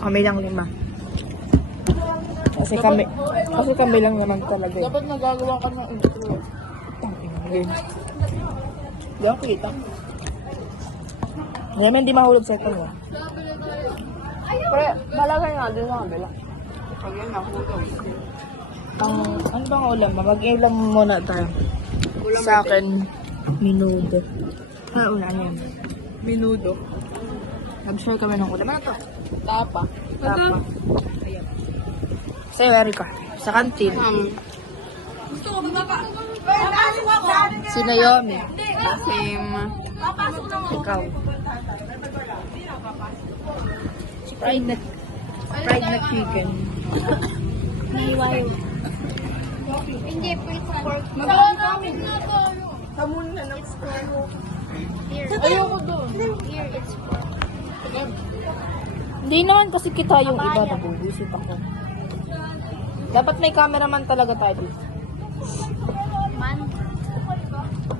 Kami lang 5. Kasi kami lang naman talaga. Dapat nagagawa ka ng intro. Hindi ako kita. Hindi naman hindi mahulog sa ito mo. Pre, balagay nga din sa kabila. Pag yan, nahulog. Ano bang ulam? Mag-ilam muna tayo. Sa akin, minudo. Una yan. Minudo. Nag-share kami ng ulam. Ano to? Tapa. Tapa. Ayan. Sa'yo, Erika. Sa kantin. Si Naomi. Same. Ikaw. Fried na chicken. Hindi, pork. Magkakamin na to. Hamon na ng score. Here. Ayoko doon. Here, it's pork. Hindi naman kasi kita yung iba na bubusit ako. Dapat may cameraman talaga tayo dito. Man.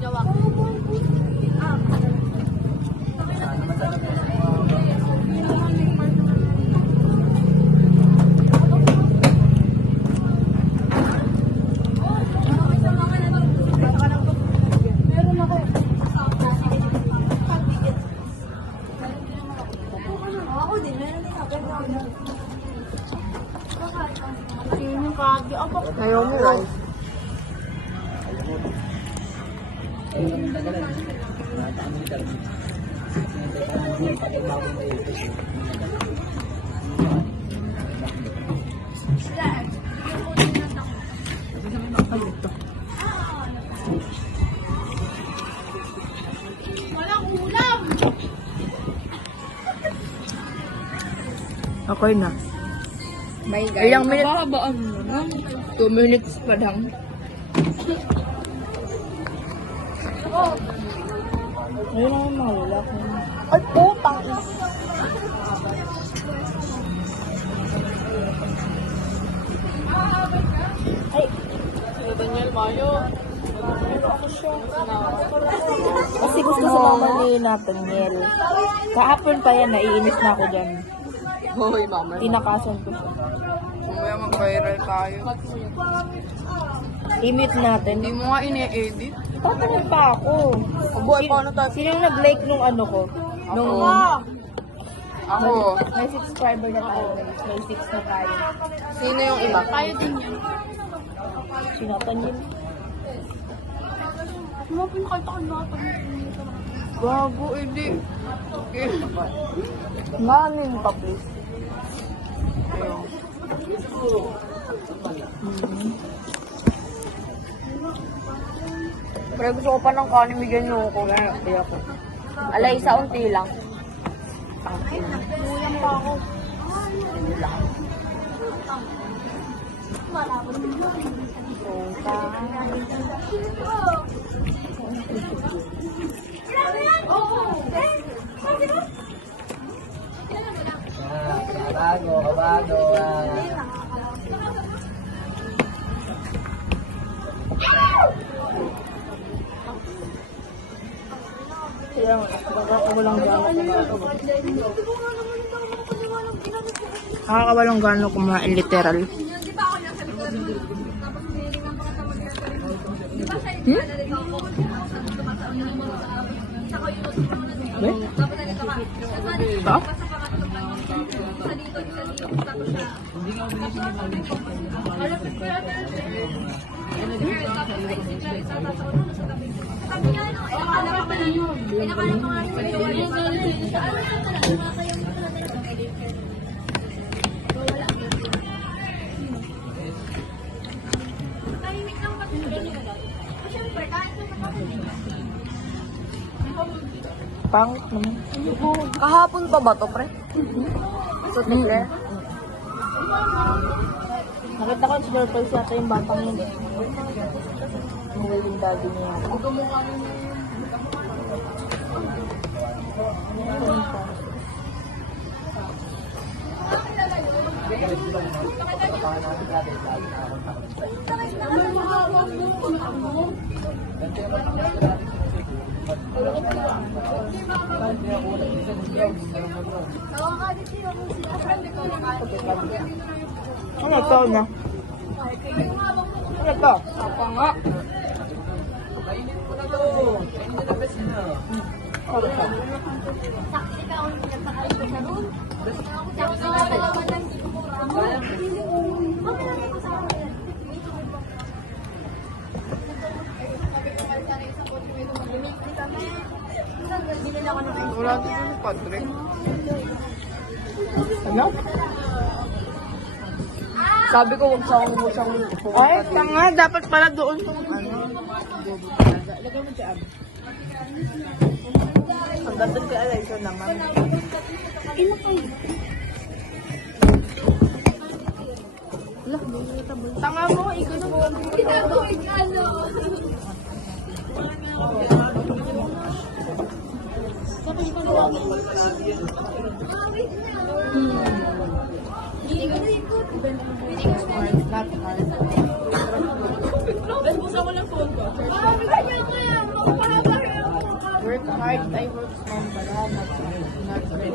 Jawak. Naomi rice. Ay, ito. Okay na. May Ilang minutes? Mahabaan mo na. 2 minutes pa lang. Ayun naman mga lalaki. Ay, putang ina. Ay, Si Daniel Mayo. kasi gusto sa mama ni Nathaniel. Kahapon pa yan, naiinis na ako dyan. Hoy, mama. Tinakasan ko siya. Mamaya mag-viral tayo. I-mute natin. Hindi mo nga ine-edit. Tatanong pa ako. Aboy, paano tayo? Sino yung nag-like nung ano ko? Nung Ako. may subscriber na tayo. May 6 na tayo. Sino yung iba? Tayo din yan. Sinatan yun. Mga pinakita ka natin. Gago, hindi. Okay. Mamin pa, please. Pero gusto ko pa ng kanin, bigyan nyo ako. Kaya ako. Alay, sa unti lang. Kulang pa ako. Kabago. Kaya, nakakawalang gano'n kumain literal. Ito? Pangit naman. Kahapon pa ba to, pre? So, Tigre? Nakita ko si Turtles yata yung batang yun eh. Yung wedding daddy niya yata. Ano to na? Ano to? Apa nga? Saksi ka ang pinagpakalit ko sa room. Saksi ka dalawa lang. Wala dito si Patrick. Ano? Sabi ko huwag siyang Ay, tanga. Dapat pala doon sa ano. Lagay mo dyan. Ang ganda si Alayso naman. Tanga mo, ikot mo. Work hard, I work smart pala.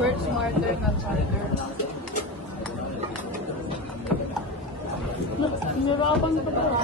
Work smarter, not harder. Nirapan pa pala.